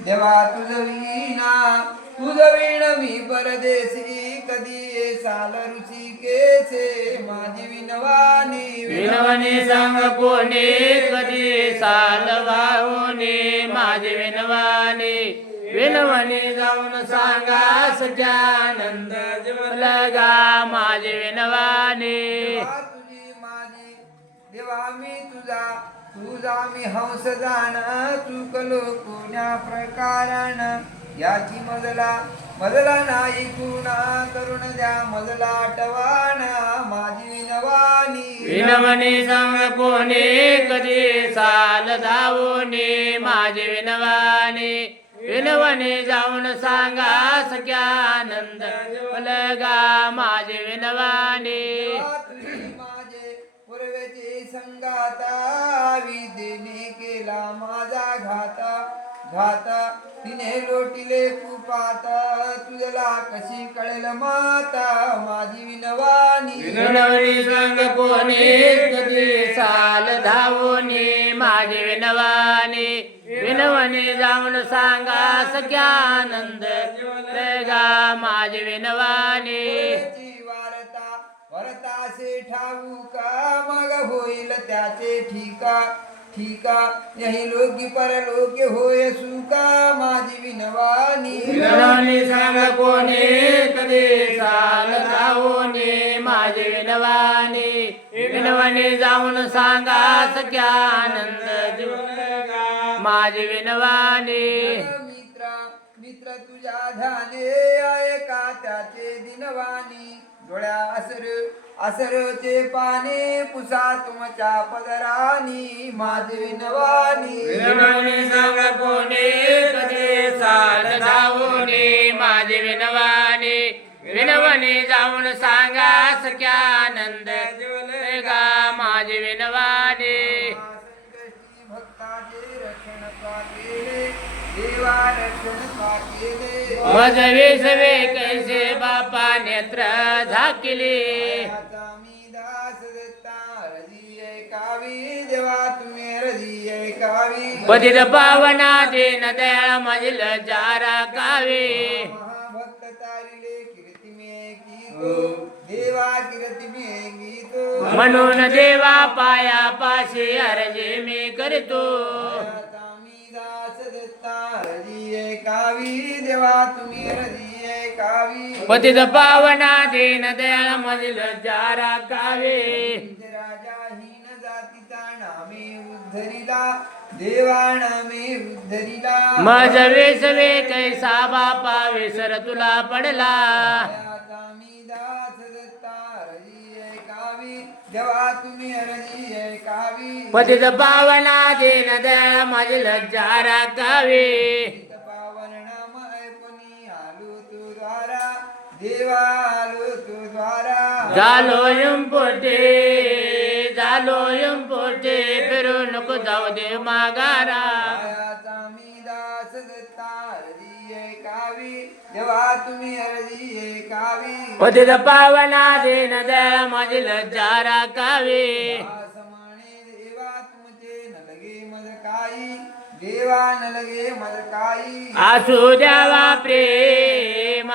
देवा तुझ विना तुझ विण मी परदेशी कधी येसाल ऋषिकेशे माझी विनवानी विनवणी सांग कोणी कधी साल वाहुनी माझे विनवानी विनवणी जाऊन सांगा सत्यानंद लगा माझे विनवानी देवा तुझी माझी देवा मी तुझा मी हंस जाण चुकलो कोण्या प्रकारान याची मजला नाही गुणा करून द्या मजला आठवाना माझी विनवानी विनवणी सांग कोणी कधी साल धावूनी माझे विनवानी विनवणी जाऊन सांगा सख्यानंद लगा माझे विनवानी देवा तुझी माझे पूर्वेचे संगाता विधेने केला माझा घाता तिने लोटिले कुपाता तुझला कशी कळेल माता माझी विनवानी विनवणी सांग कोणी कधी साल धावूनी माझे विनवानी विनवणी जाऊन सांगा सख्यानंद लगा माझे विनवानी पूर्वेची वरतासे ठाऊका मग होईल त्याचे ठीका यही लोकी परलोके होय सुका माझी विनवानी विनवणी सांग कोणी कधी साल धावूनी माझे विनवानी विनवणी जाऊन सांगा सख्यानंद माझे विनवानी मित्र तुझ्या ध्याने ऐका त्याचे दिनवाणी डोळ्या असरचे पाने पुसा तुमच्या पदरानी माझे विनवानी विनवणी सांग कोणी कधी साल धावूनी माझे विनवानी विनवणी जाऊन सांगा सख्यानंद लगा माझे विनवानी संकष्टी भक्ताचे रक्षण का केले देवा रक्षण का केले मज विसवे कैसे बापा नेत्र झाकिले आता मी दास दत्ता रजी ऐकावी देवा तुम्ही रजी ऐकावी पतित पावना दिन दयाळ मजल जारा कावे महाभक्त तारिले कीर्ती मे गीतो देवा कीर्ती मे गीतो म्हणून देवा पाया पाशी अर्जे मी करतो आता मी दास दत्ता रजी ऐकावी देवा तुम्ही रजी ऐकावी पतित पावना दिन दयाळ मजल जारा कावे राजा हीन जातीचा नामे उद्धरिला देवा नामे उद्धरिला मज विसवे कैसा बापा विसर तुला पडला आता मी दास दत्ता रजी ऐकावी देवा तुम्ही रजी ऐकावी पतित पावना दिन दयाळ मजल जारा कावे पावन नाम ऐकुनी आलो तू द्वारा देवा आलो तू द्वारा झालो यंपोटे फिरू नको जाऊ दे मागारा आता मी दास दत्ता रजी ऐकावी देवा तुम्ही रजी ऐकावी पतित पावना दिन दयाळ मजल जारा कावे समाने देवा तुमचे न लगे मज काही देवा न लगे मज काही आसू द्यावा प्रेम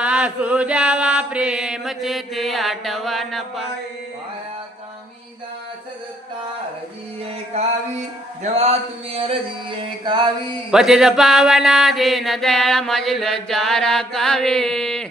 ते आठवण पाय पायाचा मी दास दत्ता रजी ऐकावी देवा तुम्ही रजी ऐकावी पतित पावना दिन दयाळ मजल जारा कावे